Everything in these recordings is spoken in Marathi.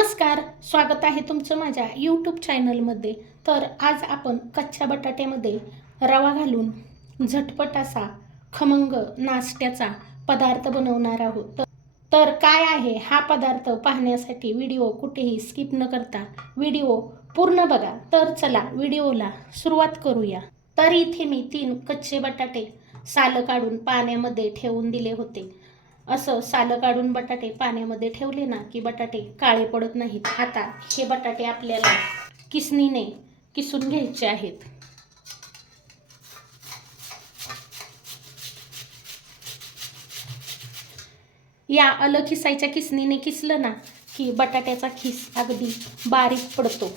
नमस्कार, स्वागत आहे तुमचं माझ्या यूट्यूब चॅनलमध्ये। तर आज आपण कच्च्या बटाट्यामध्ये रवा घालून झटपट असा खमंग नाश्त्याचा पदार्थ बनवणार आहोत। तर काय आहे हा पदार्थ पाहण्यासाठी व्हिडिओ कुठेही स्किप न करता व्हिडिओ पूर्ण बघा। तर चला व्हिडिओला सुरुवात करूया। तर इथे मी 3 कच्चे बटाटे साल काढून पाण्यामध्ये ठेवून दिले होते। असं साल काढून बटाटे पाण्यामध्ये ठेवले ना की बटाटे काळे पडत नाहीत। आता हे बटाटे आपल्याला किसणीने किसून घ्यायचे आहेत। या किसायच्या किसणीने किसलं ना की बटाट्याचा खिस अगदी बारीक पडतो।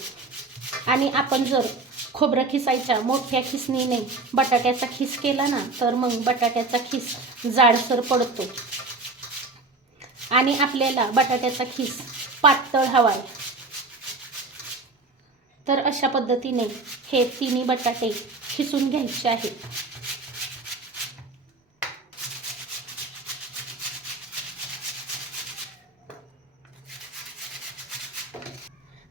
आणि आपण जर खोबरं खिसायच्या मोठ्या खिसणीने बटाट्याचा खिस केला ना तर मग बटाट्याचा खिस जाडसर पडतो आणि आपल्याला बटाट्याचा खिस पातळ हवाय। तर अशा पद्धतीने हे तिन्ही बटाटे खिसून घ्यायचे आहेत।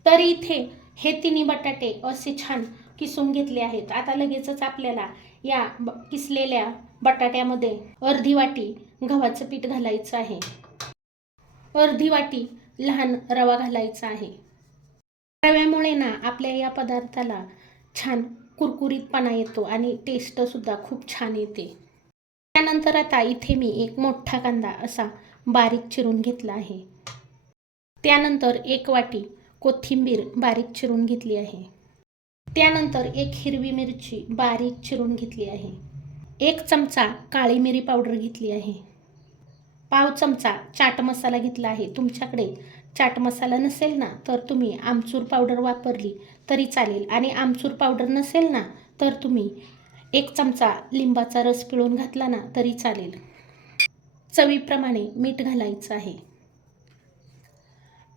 तर इथे हे तिन्ही बटाटे असे छान किसून घेतले आहेत। आता लगेचच आपल्याला या किसलेल्या बटाट्यामध्ये अर्धी वाटी गव्हाचं पीठ घालायचं आहे। अर्धी वाटी लहान रवा घालायचा आहे। रव्यामुळे ना आपल्या या पदार्थाला छान कुरकुरीतपणा येतो आणि टेस्ट सुद्धा खूप छान येते। त्यानंतर आता इथे मी एक मोठा कांदा असा बारीक चिरून घेतला आहे। त्यानंतर 1 वाटी कोथिंबीर बारीक चिरून घेतली आहे। त्यानंतर 1 हिरवी मिरची बारीक चिरून घेतली आहे। 1 चमचा काळी मिरी पावडर घेतली आहे। पाव चमचा चाट मसाला घेतला आहे। तुमच्याकडे चाट मसाला नसेल ना तर तुम्ही आमचूर पावडर वापरली तरी चालेल आणि आमचूर पावडर नसेल ना तर तुम्ही 1 चमचा लिंबाचा रस पिळून घातला ना तरी चालेल। चवीप्रमाणे मीठ घालायचं आहे।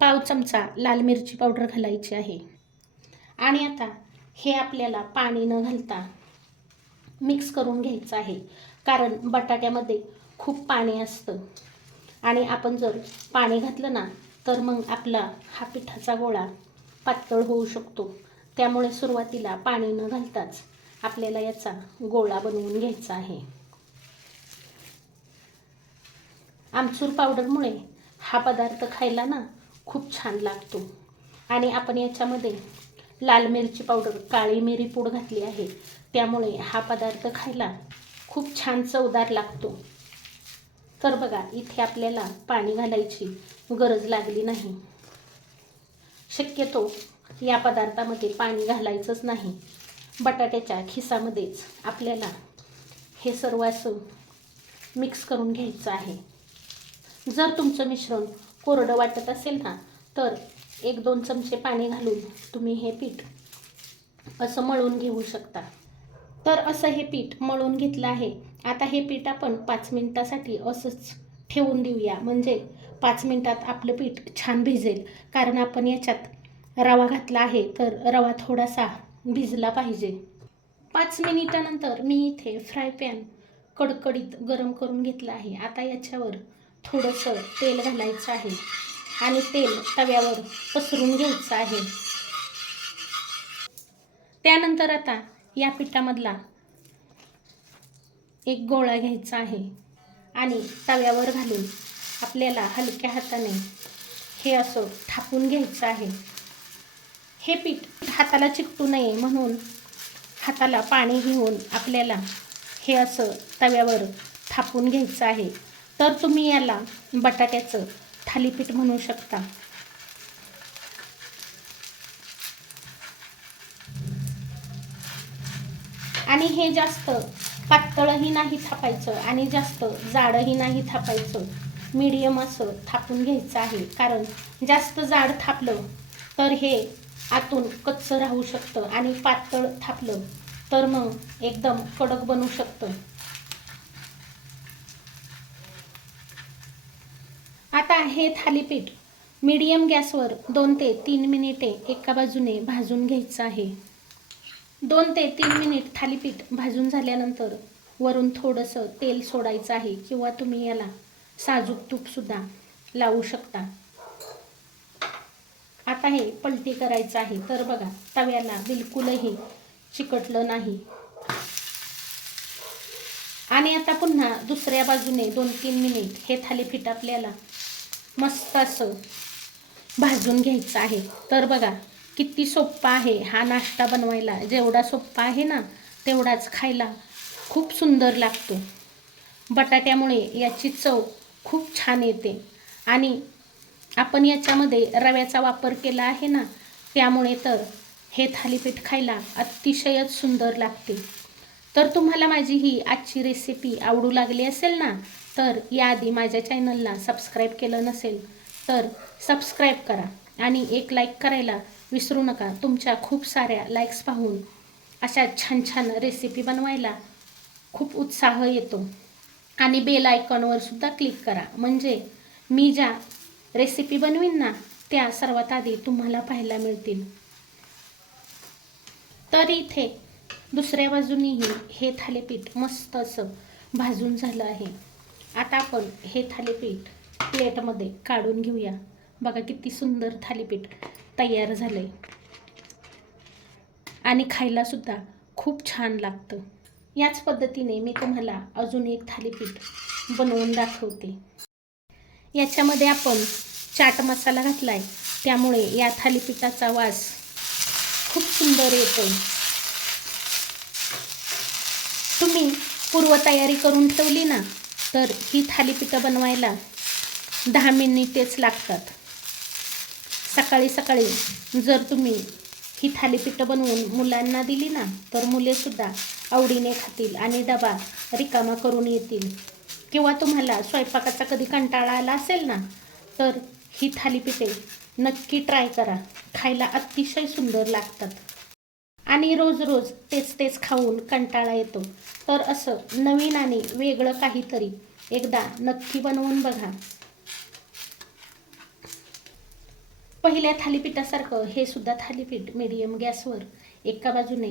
पाव चमचा लाल मिरची पावडर घालायची आहे। आणि आता हे आपल्याला पाणी न घालता मिक्स करून घ्यायचं आहे, कारण बटाट्यामध्ये खूप पाणी असतं आणि आपण जर पाणी घातलं ना तर मग आपला हा पिठाचा गोळा पातळ होऊ शकतो। त्यामुळे सुरुवातीला पाणी न घालताच आपल्याला याचा गोळा बनवून घ्यायचा आहे। आमचूर पावडरमुळे हा पदार्थ खायला ना खूप छान लागतो आणि आपण याच्यामध्ये लाल मिरची पावडर काळी मिरी पूड घातली आहे, त्यामुळे हा पदार्थ खायला खूप छान चवदार लागतो। तर बघा इथे आपल्याला पाणी घालायची गरज लागली नाही। शक्यतो या पदार्थामध्ये पाणी घालायचंच नाही। बटाट्याच्या खिसामध्येच आपल्याला हे सर्व असं मिक्स करून घ्यायचं आहे। जर तुमचं मिश्रण कोरडं वाटत असेल ना तर 1-2 चमचे पाणी घालून तुम्ही हे पीठ असं मळून घेऊ शकता। तर असं हे पीठ मळून घेतलं आहे। आता हे पीठ आपण 5 मिनिटासाठी असंच ठेवून देऊया, म्हणजे 5 मिनिटात आपलं पीठ छान भिजेल। कारण आपण याच्यात रवा घातला आहे तर रवा थोडासा भिजला पाहिजे। 5 मिनिटानंतर मी इथे फ्राय पॅन कडकडीत गरम करून घेतला आहे। आता याच्यावर थोडंसं तेल घालायचं आहे आणि तेल तव्यावर पसरून घ्यायचं आहे। त्यानंतर आता या पिठामधला एक गोळा घ्यायचा आहे आणि तव्यावर घालून आपल्याला हलक्या हाताने हे असं थापून घ्यायचं आहे। हे पीठ हाताला चिकटू नये म्हणून हाताला पाणी घेऊन आपल्याला हे असं तव्यावर थापून घ्यायचं आहे। तर तुम्ही याला बटाट्याचं थालीपीठ म्हणू शकता। आणि हे जास्त पातळही नाही थापायचं आणि जास्त जाडही नाही थापायचं, मीडियम असं थापून घ्यायचं आहे। कारण जास्त जाड थापलं तर हे आतून कच्चं राहू शकतं आणि पातळ थापलं तर मग एकदम कडक बनू शकतं। आता हे थालीपीठ मीडियम गॅसवर 2 ते 3 मिनिटे एका बाजूने भाजून घ्यायचं आहे। 2 ते 3 मिनिट थालीपीठ भाजून झाल्यानंतर वरून थोडंसं तेल सोडायचं आहे किंवा तुम्ही याला साजूक तूपसुद्धा लावू शकता। आता हे पलटी करायचं आहे. तर बघा, तव्याला बिलकुलही चिकटलं नाही. आणि आता पुन्हा दुसऱ्या बाजूने 2-3 मिनिट हे थालीपीठ आपल्याला मस्त असं भाजून घ्यायचं आहे. तर बघा किती सोप्पा आहे हा नाश्ता बनवायला. जेवढा सोप्पा आहे ना, तेवढाच खायला खूप सुंदर लागतो. बटाट्यामुळे याची चव खूप छान येते आणि आपण याच्यामध्ये रव्याचा वापर केला आहे ना, त्यामुळे तर हे थालीपीठ खायला अतिशयच सुंदर लागते. तर तुम्हाला माझी ही आजची रेसिपी आवडू लागली असेल ना, तर याआधी माझ्या चॅनलला सबस्क्राईब केलं नसेल तर सबस्क्राईब करा आणि एक लाईक करायला विसरू नका. तुमच्या खूप साऱ्या लाईक्स पाहून अशा छान छान रेसिपी बनवायला खूप उत्साह येतो. आणि बेल आयकॉनवर सुद्धा क्लिक करा, म्हणजे मी ज्या रेसिपी बनवीन ना, त्या सर्वात आधी तुम्हाला पाहायला मिळतील. तर इथे दुसऱ्या बाजूनीही हे थालीपीठ मस्त असं भाजून झालं आहे. आता आपण हे थालीपीठ प्लेटमध्ये काढून घेऊया. बघा किती सुंदर थालीपीठ तयार झालंय आणि खायला सुद्धा खूप छान लागतं. याच पद्धतीने मी तुम्हाला अजून एक थालीपीठ बनवून दाखवते. याच्यामध्ये आपण चाट मसाला घातलाय, त्यामुळे या थालीपीठाचा वास खूप सुंदर येतो. तुम्ही पूर्वतयारी करून ठेवली ना, तर ही थालीपीठं बनवायला 10 मिनिटेच लागतात. सकाळी सकाळी जर तुम्ही ही थालीपीठं बनवून मुलांना दिली ना, तर मुलेसुद्धा आवडीने खातील आणि डबा रिकामा करून येतील. किंवा तुम्हाला स्वयंपाकाचा कधी कंटाळा आला असेल ना, तर ही थालीपीठे नक्की ट्राय करा. खायला अतिशय सुंदर लागतात. आणि रोज रोज तेच तेच खाऊन कंटाळा येतो, तर असं नवीन आणि वेगळं काहीतरी एकदा नक्की बनवून बघा. पहिल्या थालीपीठासारखं हे सुद्धा थालीपीठ मीडियम गॅसवर एका बाजूने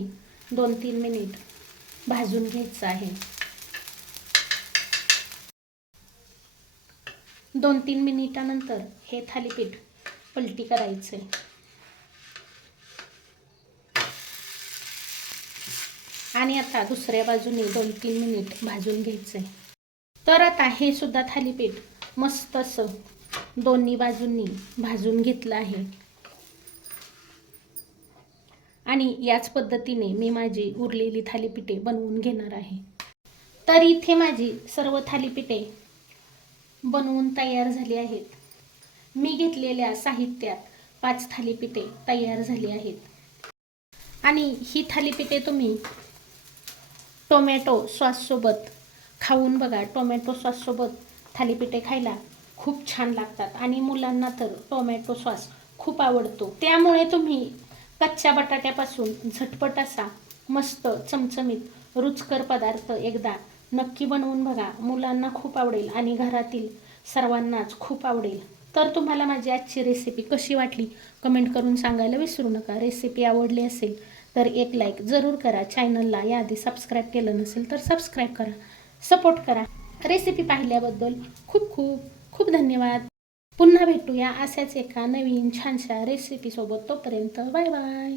2-3 मिनिट भाजून घ्यायचं आहे. 2-3 मिनिटानंतर हे थालीपीठ पलटी करायचे आणि आता दुसऱ्या बाजूने 2-3 मिनिट भाजून घ्यायचे. तर आता हे सुद्धा थालीपीठ मस्त असं दोन्ही बाजूंनी भाजून घेतलं आहे आणि याच पद्धतीने मी माझी उरलेली थालीपीठे बनवून घेणार आहे. तर इथे माझी सर्व थालीपीठे बनवून तयार झाली आहेत. मी घेतलेल्या साहित्यात 5 थालीपीठे तयार झाली आहेत. आणि ही थालीपीठे तुम्ही टोमॅटो सॉससोबत खाऊन बघा. टोमॅटो सॉससोबत थालीपीठे खायला खूप छान लागतात आणि मुलांना तर टोमॅटो सॉस खूप आवडतो. त्यामुळे तुम्ही कच्च्या बटाट्यापासून झटपट असा मस्त चमचमीत रुचकर पदार्थ एकदा नक्की बनवून बघा. मुलांना खूप आवडेल आणि घरातील सर्वांनाच खूप आवडेल. तर तुम्हाला माझी आजची रेसिपी कशी वाटली कमेंट करून सांगायला विसरू नका. रेसिपी आवडली असेल तर एक लाईक जरूर करा. चॅनलला याआधी सबस्क्राईब केलं नसेल तर सबस्क्राईब करा, सपोर्ट करा. रेसिपी पाहिल्याबद्दल खूप खूप खूप धन्यवाद. पुन्हा भेटूया अशाच एका नवीन छानशा रेसिपीसोबत. तोपर्यंत बाय बाय.